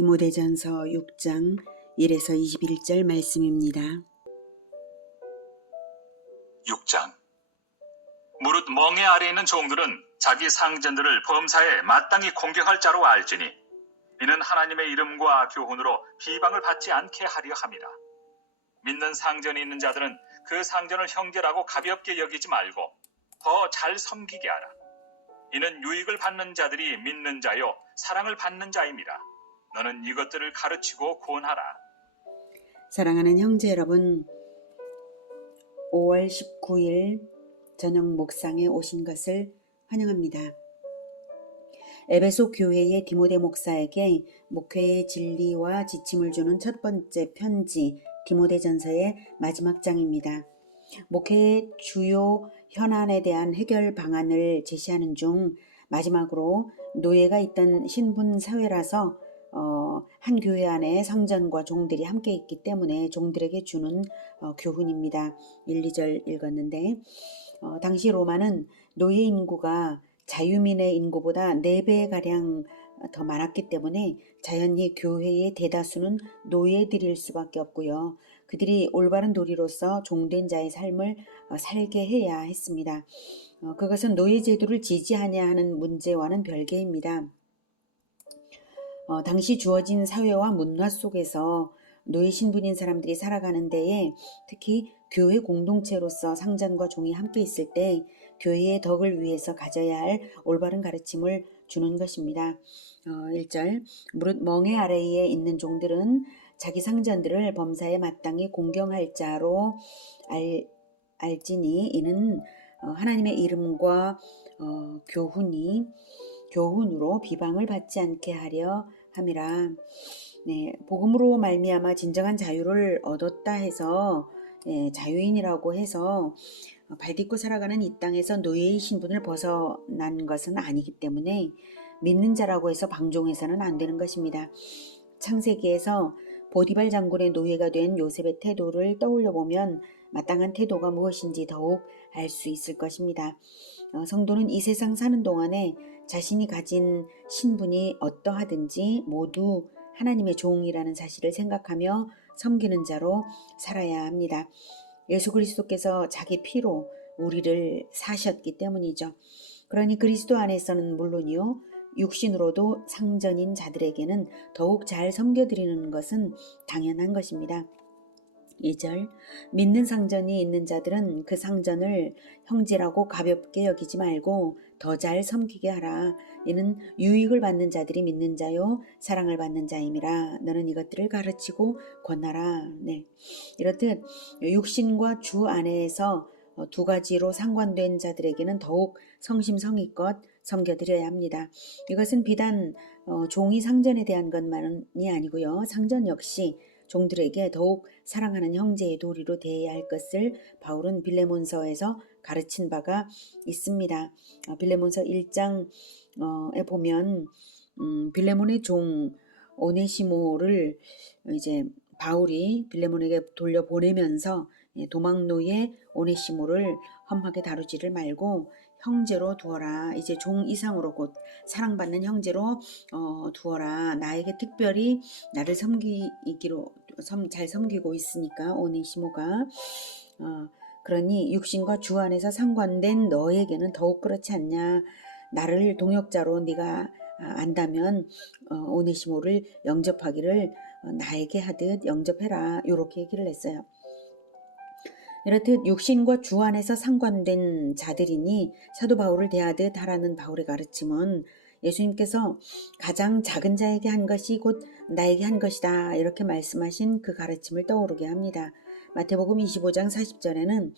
디모데전서 6장 1에서 21절 말씀입니다. 6장. 무릇 멍에 아래 있는 종들은 자기 상전들을 범사에 마땅히 공경할 자로 알지니 이는 하나님의 이름과 교훈으로 비방을 받지 않게 하려 함이라. 믿는 상전이 있는 자들은 그 상전을 형제라고 가볍게 여기지 말고 더 잘 섬기게 하라. 이는 유익을 받는 자들이 믿는 자요 사랑을 받는 자임이라. 너는 이것들을 가르치고 구원하라. 사랑하는 형제 여러분, 5월 19일 저녁 목상에 오신 것을 환영합니다. 에베소 교회의 디모데 목사에게 목회의 진리와 지침을 주는 첫 번째 편지 디모데전서의 마지막 장입니다. 목회의 주요 현안에 대한 해결 방안을 제시하는 중 마지막으로 노예가 있던 신분 사회라서 한 교회 안에 상전과 종들이 함께 있기 때문에 종들에게 주는 교훈입니다. 1, 2절 읽었는데 당시 로마는 노예 인구가 자유민의 인구보다 4배가량 더 많았기 때문에 자연히 교회의 대다수는 노예들일 수밖에 없고요. 그들이 올바른 도리로서 종된 자의 삶을 살게 해야 했습니다. 그것은 노예 제도를 지지하냐 하는 문제와는 별개입니다. 당시 주어진 사회와 문화 속에서 노예 신분인 사람들이 살아가는 데에 특히 교회 공동체로서 상전과 종이 함께 있을 때 교회의 덕을 위해서 가져야 할 올바른 가르침을 주는 것입니다. 1절 무릇 멍에 아래에 있는 종들은 자기 상전들을 범사에 마땅히 공경할 자로 알지니 이는 하나님의 이름과 교훈으로 비방을 받지 않게 하려 함이라. 네, 복음으로 말미암아 진정한 자유를 얻었다 해서 자유인이라고 해서 발딛고 살아가는 이 땅에서 노예의 신분을 벗어난 것은 아니기 때문에 믿는 자라고 해서 방종해서는 안 되는 것입니다. 창세기에서 보디발 장군의 노예가 된 요셉의 태도를 떠올려 보면 마땅한 태도가 무엇인지 더욱 알 수 있을 것입니다. 성도는 이 세상 사는 동안에 자신이 가진 신분이 어떠하든지 모두 하나님의 종이라는 사실을 생각하며 섬기는 자로 살아야 합니다. 예수 그리스도께서 자기 피로 우리를 사셨기 때문이죠. 그러니 그리스도 안에서는 물론이요, 육신으로도 상전인 자들에게는 더욱 잘 섬겨드리는 것은 당연한 것입니다. 2절 믿는 상전이 있는 자들은 그 상전을 형제라고 가볍게 여기지 말고 더 잘 섬기게 하라. 이는 유익을 받는 자들이 믿는 자요 사랑을 받는 자임이라. 너는 이것들을 가르치고 권하라. 네, 이렇듯 육신과 주 안에서 두 가지로 상관된 자들에게는 더욱 성심성의껏 섬겨드려야 합니다. 이것은 비단 종이 상전에 대한 것만이 아니고요. 상전 역시 종들에게 더욱 사랑하는 형제의 도리로 대해야 할 것을 바울은 빌레몬서에서 가르친 바가 있습니다. 빌레몬서 1장에 보면 빌레몬의 종 오네시모를 이제 바울이 빌레몬에게 돌려보내면서 도망노예 오네시모를 험하게 다루지를 말고 형제로 두어라. 이제 종 이상으로 곧 사랑받는 형제로 두어라. 나에게 특별히 나를 잘 섬기고 있으니까 오네시모가 그러니 육신과 주 안에서 상관된 너에게는 더욱 그렇지 않냐. 나를 동역자로 네가 안다면 오네시모를 영접하기를 나에게 하듯 영접해라. 이렇게 얘기를 했어요. 이렇듯 육신과 주 안에서 상관된 자들이니 사도 바울을 대하듯 하라는 바울의 가르침은 예수님께서 가장 작은 자에게 한 것이 곧 나에게 한 것이다 이렇게 말씀하신 그 가르침을 떠오르게 합니다. 마태복음 25장 40절에는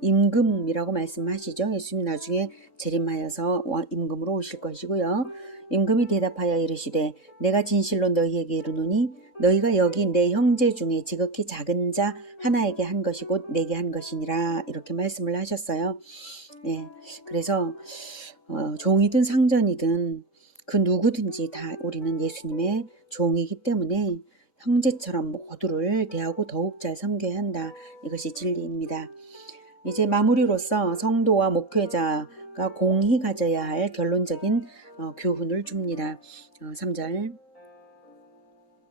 임금이라고 말씀하시죠. 예수님 나중에 재림하여서 임금으로 오실 것이고요. 임금이 대답하여 이르시되 내가 진실로 너희에게 이르노니 너희가 여기 내 형제 중에 지극히 작은 자 하나에게 한 것이 곧 내게 한 것이니라 이렇게 말씀을 하셨어요. 네, 그래서 종이든 상전이든 그 누구든지 다 우리는 예수님의 종이기 때문에 형제처럼 모두를 대하고 더욱 잘 섬겨야 한다. 이것이 진리입니다. 이제 마무리로서 성도와 목회자가 공히 가져야 할 결론적인 교훈을 줍니다. 3절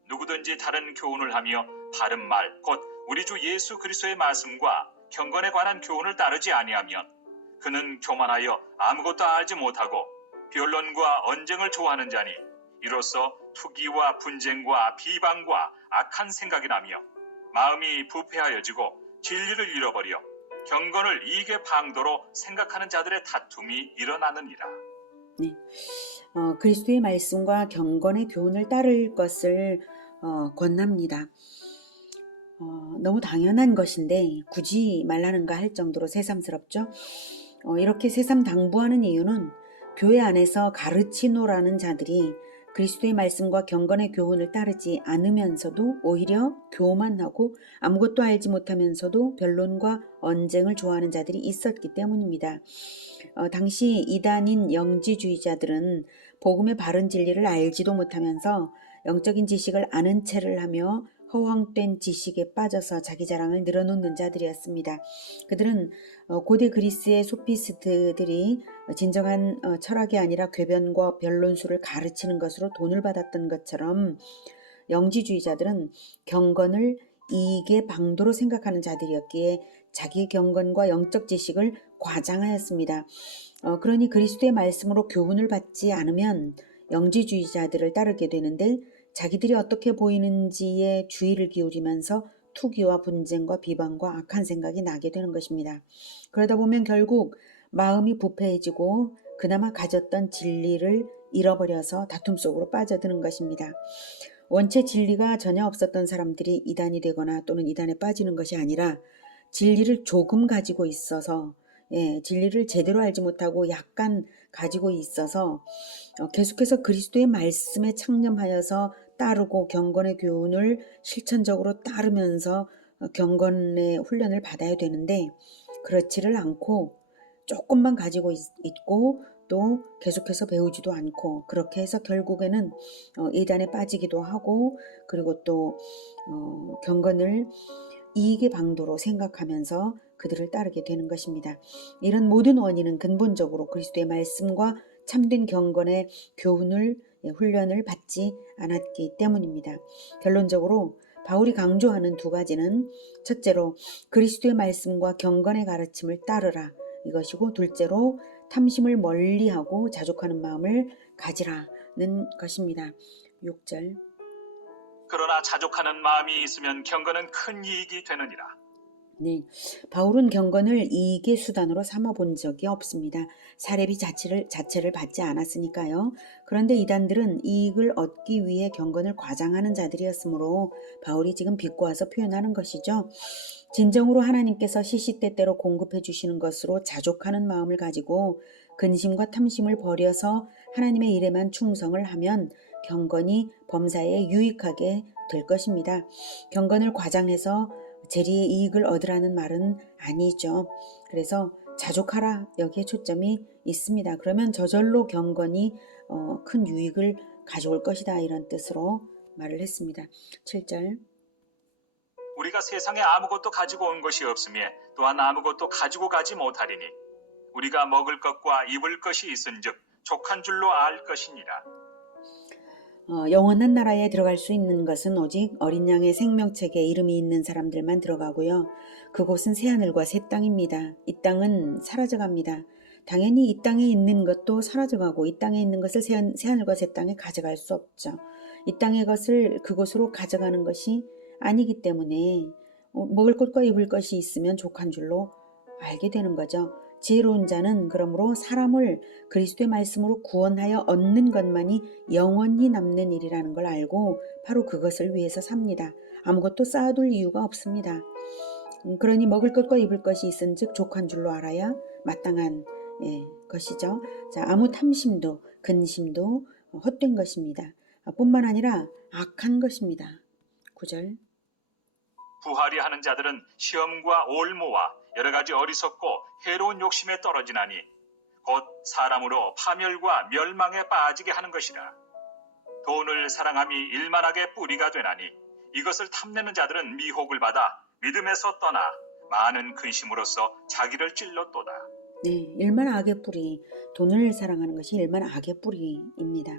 누구든지 다른 교훈을 하며 바른 말, 곧 우리 주 예수 그리스도의 말씀과 경건에 관한 교훈을 따르지 아니하면 그는 교만하여 아무것도 알지 못하고 변론과 언쟁을 좋아하는 자니 이로써 투기와 분쟁과 비방과 악한 생각이 나며 마음이 부패하여지고 진리를 잃어버려 경건을 이익의 방도로 생각하는 자들의 다툼이 일어나느니라. 네. 그리스도의 말씀과 경건의 교훈을 따를 것을 권합니다. 너무 당연한 것인데 굳이 말라는가 할 정도로 새삼스럽죠. 이렇게 새삼당부하는 이유는 교회 안에서 가르치노라는 자들이 그리스도의 말씀과 경건의 교훈을 따르지 않으면서도 오히려 교만하고 아무것도 알지 못하면서도 변론과 언쟁을 좋아하는 자들이 있었기 때문입니다. 당시 이단인 영지주의자들은 복음의 바른 진리를 알지도 못하면서 영적인 지식을 아는 체를 하며 허황된 지식에 빠져서 자기 자랑을 늘어놓는 자들이었습니다. 그들은 고대 그리스의 소피스트들이 진정한 철학이 아니라 궤변과 변론수를 가르치는 것으로 돈을 받았던 것처럼 영지주의자들은 경건을 이익의 방도로 생각하는 자들이었기에 자기 경건과 영적 지식을 과장하였습니다. 그러니 그리스도의 말씀으로 교훈을 받지 않으면 영지주의자들을 따르게 되는데 자기들이 어떻게 보이는지에 주의를 기울이면서 투기와 분쟁과 비방과 악한 생각이 나게 되는 것입니다. 그러다 보면 결국 마음이 부패해지고 그나마 가졌던 진리를 잃어버려서 다툼 속으로 빠져드는 것입니다. 원체 진리가 전혀 없었던 사람들이 이단이 되거나 또는 이단에 빠지는 것이 아니라 진리를 조금 가지고 있어서 진리를 제대로 알지 못하고 약간 가지고 있어서 계속해서 그리스도의 말씀에 창념하여서 따르고 경건의 교훈을 실천적으로 따르면서 경건의 훈련을 받아야 되는데 그렇지를 않고 조금만 가지고 있고 또 계속해서 배우지도 않고 그렇게 해서 결국에는 이단에 빠지기도 하고 그리고 또 경건을 이익의 방도로 생각하면서 그들을 따르게 되는 것입니다. 이런 모든 원인은 근본적으로 그리스도의 말씀과 참된 경건의 교훈을 훈련을 받지 않았기 때문입니다. 결론적으로 바울이 강조하는 두 가지는 첫째로 그리스도의 말씀과 경건의 가르침을 따르라 이것이고 둘째로 탐심을 멀리하고 자족하는 마음을 가지라는 것입니다. 6절 그러나 자족하는 마음이 있으면 경건은 큰 이익이 되느니라. 네, 바울은 경건을 이익의 수단으로 삼아 본 적이 없습니다. 사례비 자체를 받지 않았으니까요. 그런데 이단들은 이익을 얻기 위해 경건을 과장하는 자들이었으므로 바울이 지금 비꼬아서 표현하는 것이죠. 진정으로 하나님께서 시시때때로 공급해 주시는 것으로 자족하는 마음을 가지고 근심과 탐심을 버려서 하나님의 일에만 충성을 하면 경건이 범사에 유익하게 될 것입니다. 경건을 과장해서 재리의 이익을 얻으라는 말은 아니죠. 그래서 자족하라 여기에 초점이 있습니다. 그러면 저절로 경건이 큰 유익을 가져올 것이다 이런 뜻으로 말을 했습니다. 7절 우리가 세상에 아무것도 가지고 온 것이 없으며 또한 아무것도 가지고 가지 못하리니 우리가 먹을 것과 입을 것이 있은즉 족한 줄로 알 것이니라. 영원한 나라에 들어갈 수 있는 것은 오직 어린 양의 생명책에 이름이 있는 사람들만 들어가고요. 그곳은 새하늘과 새 땅입니다. 이 땅은 사라져갑니다. 당연히 이 땅에 있는 것도 사라져가고 이 땅에 있는 것을 새하늘과 새 땅에 가져갈 수 없죠. 이 땅의 것을 그곳으로 가져가는 것이 아니기 때문에 먹을 것과 입을 것이 있으면 족한 줄로 알게 되는 거죠. 지혜로운 자는 그러므로 사람을 그리스도의 말씀으로 구원하여 얻는 것만이 영원히 남는 일이라는 걸 알고 바로 그것을 위해서 삽니다. 아무것도 쌓아둘 이유가 없습니다. 그러니 먹을 것과 입을 것이 있은즉 족한 줄로 알아야 마땅한 것이죠. 자, 아무 탐심도 근심도 헛된 것입니다. 뿐만 아니라 악한 것입니다. 9절 부하리 하는 자들은 시험과 올무와 여러 가지 어리석고 해로운 욕심에 떨어지나니 곧 사람으로 파멸과 멸망에 빠지게 하는 것이라. 돈을 사랑함이 일만하게 뿌리가 되나니 이것을 탐내는 자들은 미혹을 받아 믿음에서 떠나 많은 근심으로써 자기를 찔렀도다. 네, 일만 악의 뿌리, 돈을 사랑하는 것이 일만 악의 뿌리입니다.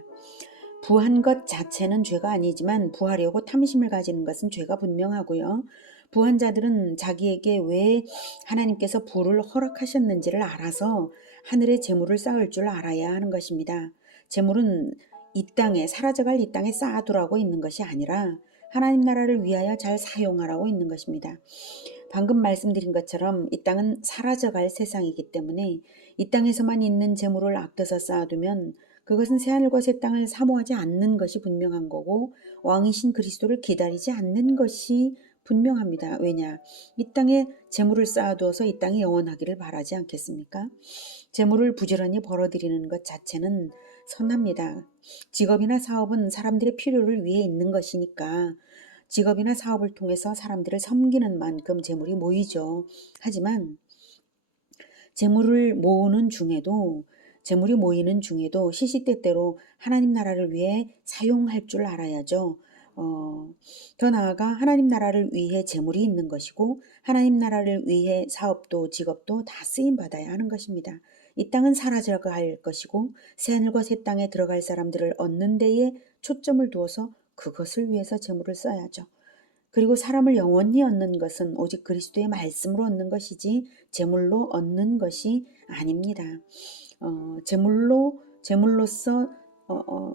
부한 것 자체는 죄가 아니지만 부하려고 탐심을 가지는 것은 죄가 분명하고요. 부한 자들은 자기에게 왜 하나님께서 부를 허락하셨는지를 알아서 하늘의 재물을 쌓을 줄 알아야 하는 것입니다. 재물은 이 땅에 사라져갈 이 땅에 쌓아두라고 있는 것이 아니라 하나님 나라를 위하여 잘 사용하라고 있는 것입니다. 방금 말씀드린 것처럼 이 땅은 사라져갈 세상이기 때문에 이 땅에서만 있는 재물을 아껴서 쌓아두면 그것은 새하늘과 새 땅을 사모하지 않는 것이 분명한 거고 왕이신 그리스도를 기다리지 않는 것이 분명합니다. 왜냐? 이 땅에 재물을 쌓아두어서 이 땅이 영원하기를 바라지 않겠습니까? 재물을 부지런히 벌어들이는 것 자체는 선합니다. 직업이나 사업은 사람들의 필요를 위해 있는 것이니까 직업이나 사업을 통해서 사람들을 섬기는 만큼 재물이 모이죠. 하지만 재물을 재물이 모이는 중에도 시시때때로 하나님 나라를 위해 사용할 줄 알아야죠. 더 나아가 하나님 나라를 위해 재물이 있는 것이고 하나님 나라를 위해 사업도 직업도 다 쓰임 받아야 하는 것입니다. 이 땅은 사라져갈 것이고 새하늘과 새 땅에 들어갈 사람들을 얻는 데에 초점을 두어서 그것을 위해서 재물을 써야죠. 그리고 사람을 영원히 얻는 것은 오직 그리스도의 말씀으로 얻는 것이지 재물로 얻는 것이 아닙니다. 재물로서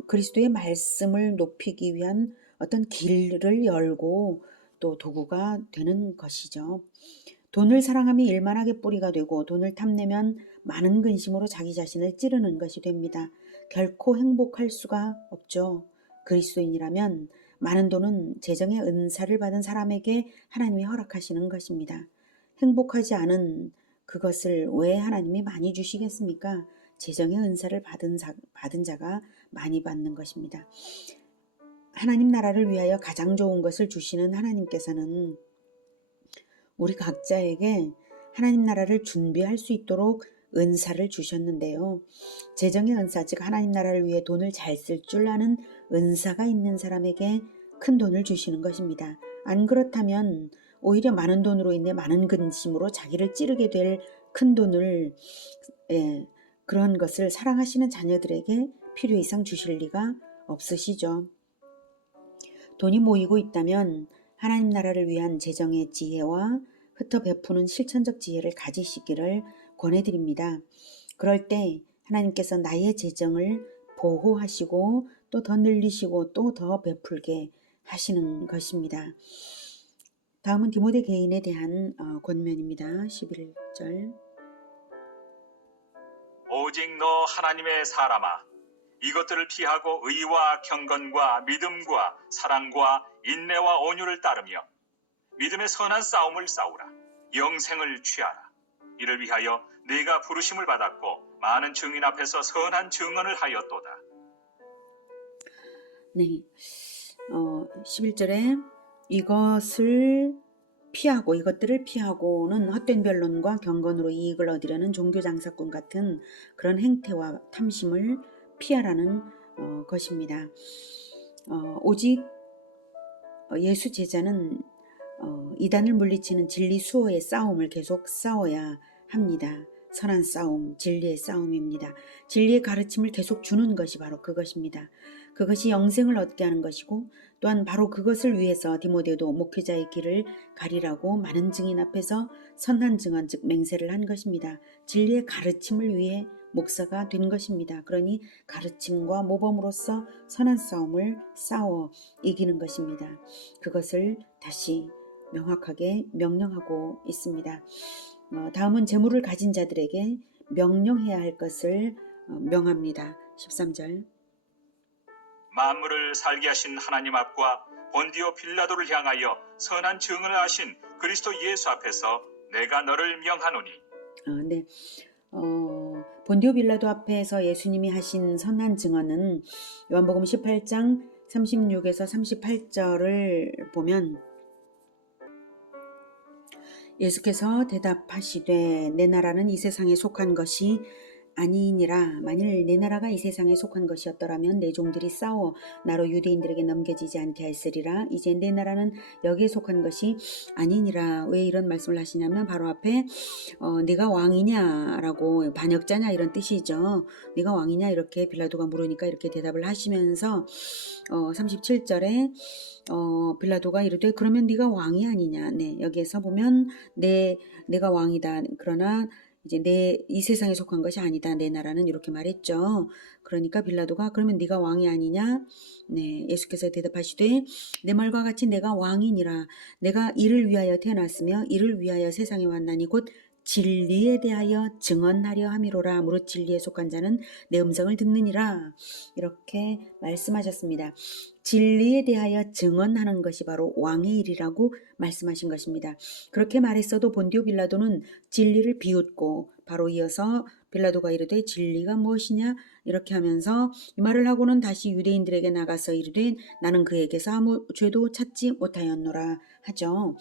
그리스도의 말씀을 높이기 위한 어떤 길을 열고 또 도구가 되는 것이죠. 돈을 사랑함이 일만하게 뿌리가 되고 돈을 탐내면 많은 근심으로 자기 자신을 찌르는 것이 됩니다. 결코 행복할 수가 없죠. 그리스도인이라면 많은 돈은 재정의 은사를 받은 사람에게 하나님이 허락하시는 것입니다. 행복하지 않은 그것을 왜 하나님이 많이 주시겠습니까? 재정의 은사를 받은 자가 많이 받는 것입니다. 하나님 나라를 위하여 가장 좋은 것을 주시는 하나님께서는 우리 각자에게 하나님 나라를 준비할 수 있도록 은사를 주셨는데요. 재정의 은사, 즉 하나님 나라를 위해 돈을 잘 쓸 줄 아는 은사가 있는 사람에게 큰 돈을 주시는 것입니다. 안 그렇다면 오히려 많은 돈으로 인해 많은 근심으로 자기를 찌르게 될 큰 돈을 그런 것을 사랑하시는 자녀들에게 필요 이상 주실 리가 없으시죠. 돈이 모이고 있다면 하나님 나라를 위한 재정의 지혜와 흩어 베푸는 실천적 지혜를 가지시기를 권해드립니다. 그럴 때 하나님께서 나의 재정을 보호하시고 또 더 늘리시고 또 더 베풀게 하시는 것입니다. 다음은 디모데 개인에 대한 권면입니다. 11절. 오직 너 하나님의 사람아, 이것들을 피하고 의와 경건과 믿음과 사랑과 인내와 온유를 따르며 믿음의 선한 싸움을 싸우라. 영생을 취하라. 이를 위하여 네가 부르심을 받았고 많은 증인 앞에서 선한 증언을 하였도다. 네, 11절에 이것들을 피하고는 헛된 변론과 경건으로 이익을 얻으려는 종교장사꾼 같은 그런 행태와 탐심을 피하라는 것입니다. 오직 예수 제자는 이단을 물리치는 진리 수호의 싸움을 계속 싸워야 합니다. 선한 싸움, 진리의 싸움입니다. 진리의 가르침을 계속 주는 것이 바로 그것입니다. 그것이 영생을 얻게 하는 것이고 또한 바로 그것을 위해서 디모데도 목회자의 길을 가리라고 많은 증인 앞에서 선한 증언 즉 맹세를 한 것입니다. 진리의 가르침을 위해 목사가 된 것입니다. 그러니 가르침과 모범으로서 선한 싸움을 싸워 이기는 것입니다. 그것을 다시 명확하게 명령하고 있습니다. 다음은 재물을 가진 자들에게 명령해야 할 것을 명합니다. 13절. 만물을 살게 하신 하나님 앞과 본디오 빌라도를 향하여 선한 증언을 하신 그리스도 예수 앞에서 내가 너를 명하노니. 네. 본디오 빌라도 앞에서 예수님이 하신 선한 증언은 요한복음 18장 36에서 38절을 보면 예수께서 대답하시되 내 나라는 이 세상에 속한 것이 아니니라. 만일 내 나라가 이 세상에 속한 것이었더라면 내 종들이 싸워 나로 유대인들에게 넘겨지지 않게 하였으리라. 이제 내 나라는 여기에 속한 것이 아니니라. 왜 이런 말씀을 하시냐면 바로 앞에 네가 왕이냐라고, 반역자냐 이런 뜻이죠. 네가 왕이냐 이렇게 빌라도가 물으니까 이렇게 대답을 하시면서 37절에 빌라도가 이르되 그러면 네가 왕이 아니냐. 네, 여기에서 보면 내가 왕이다. 그러나 이제 이 세상에 속한 것이 아니다. 내 나라는 이렇게 말했죠. 그러니까 빌라도가 그러면 네가 왕이 아니냐? 네, 예수께서 대답하시되 내 말과 같이 내가 왕이니라. 내가 이를 위하여 태어났으며 이를 위하여 세상에 왔나니 곧 진리에 대하여 증언하려 함이로라. 무릇 진리에 속한 자는 내 음성을 듣느니라. 이렇게 말씀하셨습니다. 진리에 대하여 증언하는 것이 바로 왕의 일이라고 말씀하신 것입니다. 그렇게 말했어도 본디오 빌라도는 진리를 비웃고 바로 이어서 빌라도가 이르되 진리가 무엇이냐 이렇게 하면서 이 말을 하고는 다시 유대인들에게 나가서 이르되 나는 그에게서 아무 죄도 찾지 못하였노라 하죠.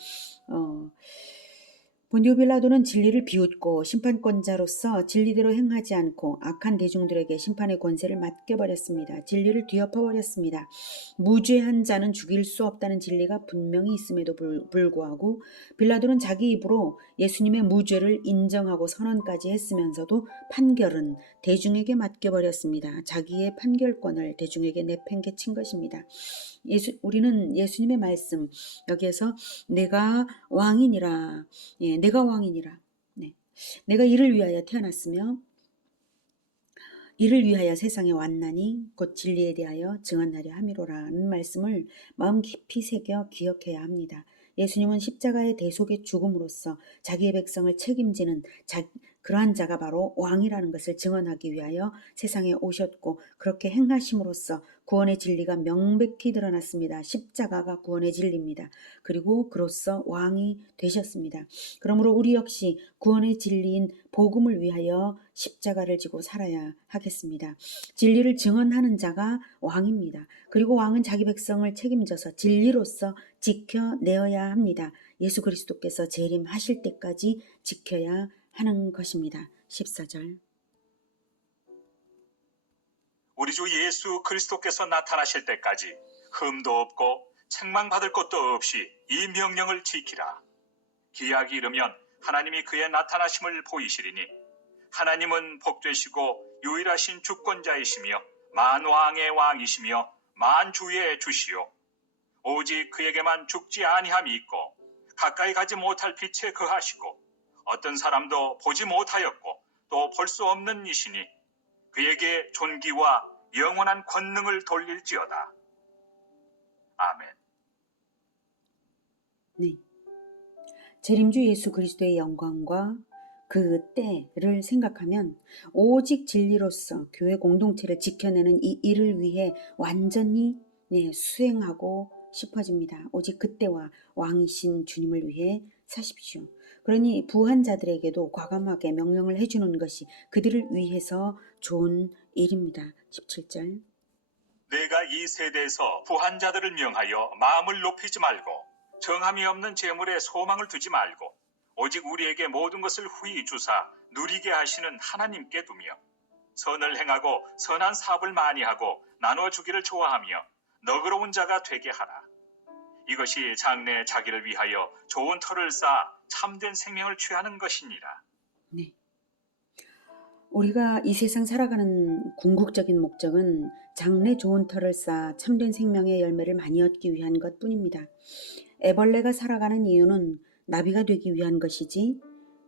본디오 빌라도는 진리를 비웃고 심판권자로서 진리대로 행하지 않고 악한 대중들에게 심판의 권세를 맡겨버렸습니다. 진리를 뒤엎어버렸습니다. 무죄한 자는 죽일 수 없다는 진리가 분명히 있음에도 불구하고 빌라도는 자기 입으로 예수님의 무죄를 인정하고 선언까지 했으면서도 판결은 대중에게 맡겨버렸습니다. 자기의 판결권을 대중에게 내팽개친 것입니다. 우리는 예수님의 말씀, 여기에서 내가 왕이니라. 예, 내가 왕이니라. 네. 내가 이를 위하여 태어났으며 이를 위하여 세상에 왔나니 곧 진리에 대하여 증언하려 함이로라는 말씀을 마음 깊이 새겨 기억해야 합니다. 예수님은 십자가의 대속의 죽음으로써 자기의 백성을 책임지는 그러한 자가 바로 왕이라는 것을 증언하기 위하여 세상에 오셨고 그렇게 행하심으로써 구원의 진리가 명백히 드러났습니다. 십자가가 구원의 진리입니다. 그리고 그로써 왕이 되셨습니다. 그러므로 우리 역시 구원의 진리인 복음을 위하여 십자가를 지고 살아야 하겠습니다. 진리를 증언하는 자가 왕입니다. 그리고 왕은 자기 백성을 책임져서 진리로서 지켜내어야 합니다. 예수 그리스도께서 재림하실 때까지 지켜야 하는 것입니다. 14절. 우리 주 예수 그리스도께서 나타나실 때까지 흠도 없고 책망받을 것도 없이 이 명령을 지키라. 기약이 이르면 하나님이 그의 나타나심을 보이시리니 하나님은 복되시고 유일하신 주권자이시며 만왕의 왕이시며 만주의 주시요 오직 그에게만 죽지 아니함이 있고 가까이 가지 못할 빛에 거하시고 어떤 사람도 보지 못하였고 또 볼 수 없는 이시니 그에게 존귀와 영원한 권능을 돌릴지어다. 아멘. 네. 재림주 예수 그리스도의 영광과 그 때를 생각하면 오직 진리로서 교회 공동체를 지켜내는 이 일을 위해 완전히 수행하고 싶어집니다. 오직 그때와 왕이신 주님을 위해 사십시오. 그러니 부한 자들에게도 과감하게 명령을 해주는 것이 그들을 위해서 좋은 일입니다. 17절. 내가 이 세대에서 부한 자들을 명하여 마음을 높이지 말고 정함이 없는 재물에 소망을 두지 말고 오직 우리에게 모든 것을 후히 주사 누리게 하시는 하나님께 두며 선을 행하고 선한 사업을 많이 하고 나누어 주기를 좋아하며 너그러운 자가 되게 하라. 이것이 장래 자기를 위하여 좋은 터를 쌓아 참된 생명을 취하는 것이니라. 네. 우리가 이 세상 살아가는 궁극적인 목적은 장래 좋은 터를 쌓아 참된 생명의 열매를 많이 얻기 위한 것뿐입니다. 애벌레가 살아가는 이유는 나비가 되기 위한 것이지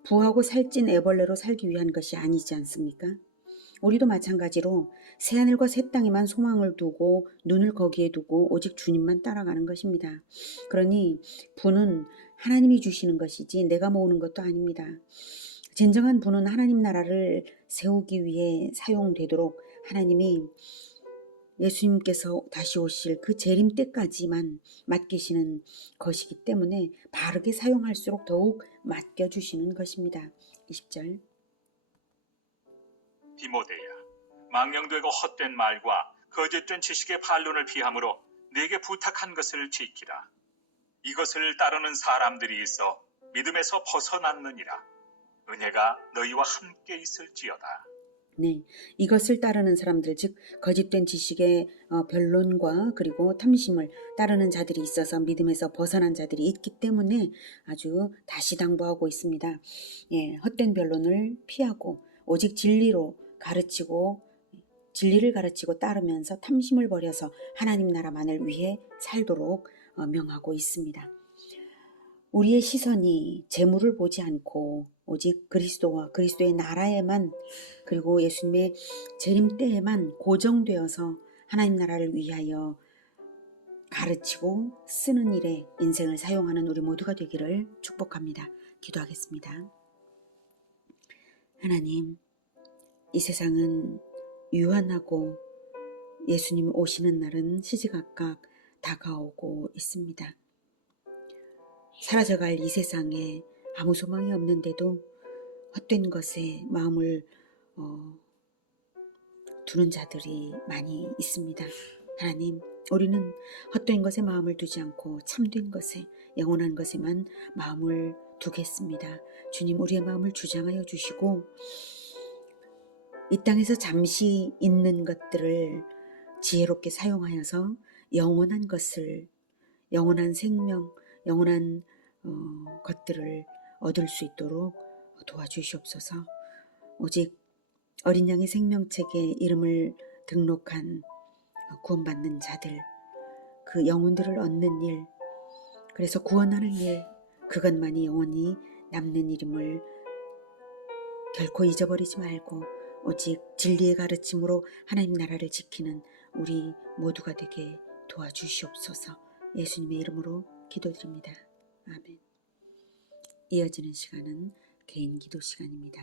부하고 살찐 애벌레로 살기 위한 것이 아니지 않습니까? 우리도 마찬가지로 새하늘과 새 땅에만 소망을 두고 눈을 거기에 두고 오직 주님만 따라가는 것입니다. 그러니 부는 하나님이 주시는 것이지 내가 모으는 것도 아닙니다. 진정한 부는 하나님 나라를 세우기 위해 사용되도록 하나님이 예수님께서 다시 오실 그 재림 때까지만 맡기시는 것이기 때문에 바르게 사용할수록 더욱 맡겨주시는 것입니다. 20절. 디모데야, 망령되고 헛된 말과 거짓된 지식의 반론을 피함으로 내게 부탁한 것을 지키라. 이것을 따르는 사람들이 있어 믿음에서 벗어났느니라. 은혜가 너희와 함께 있을지어다. 네, 이것을 따르는 사람들, 즉 거짓된 지식의 변론과 그리고 탐심을 따르는 자들이 있어서 믿음에서 벗어난 자들이 있기 때문에 아주 다시당부하고 있습니다. 예, 헛된 변론을 피하고 오직 진리를 가르치고 따르면서 탐심을 버려서 하나님 나라만을 위해 살도록 명하고 있습니다. 우리의 시선이 재물을 보지 않고 오직 그리스도와 그리스도의 나라에만, 그리고 예수님의 재림 때에만 고정되어서 하나님 나라를 위하여 가르치고 쓰는 일에 인생을 사용하는 우리 모두가 되기를 축복합니다. 기도하겠습니다. 하나님, 이 세상은 유한하고 예수님 오시는 날은 시시각각 다가오고 있습니다. 사라져갈 이 세상에 아무 소망이 없는데도 헛된 것에 마음을 두는 자들이 많이 있습니다. 하나님, 우리는 헛된 것에 마음을 두지 않고 참된 것에, 영원한 것에만 마음을 두겠습니다. 주님, 우리의 마음을 주장하여 주시고 이 땅에서 잠시 있는 것들을 지혜롭게 사용하여서 영원한 것을, 영원한 생명, 영원한 것들을 얻을 수 있도록 도와주시옵소서. 오직 어린 양의 생명책에 이름을 등록한 구원받는 자들, 그 영혼들을 얻는 일, 그래서 구원하는 일, 그것만이 영원히 남는 일임을 결코 잊어버리지 말고 오직 진리의 가르침으로 하나님 나라를 지키는 우리 모두가 되게 도와주시옵소서. 예수님의 이름으로 기도드립니다. 아멘. 이어지는 시간은 개인 기도 시간입니다.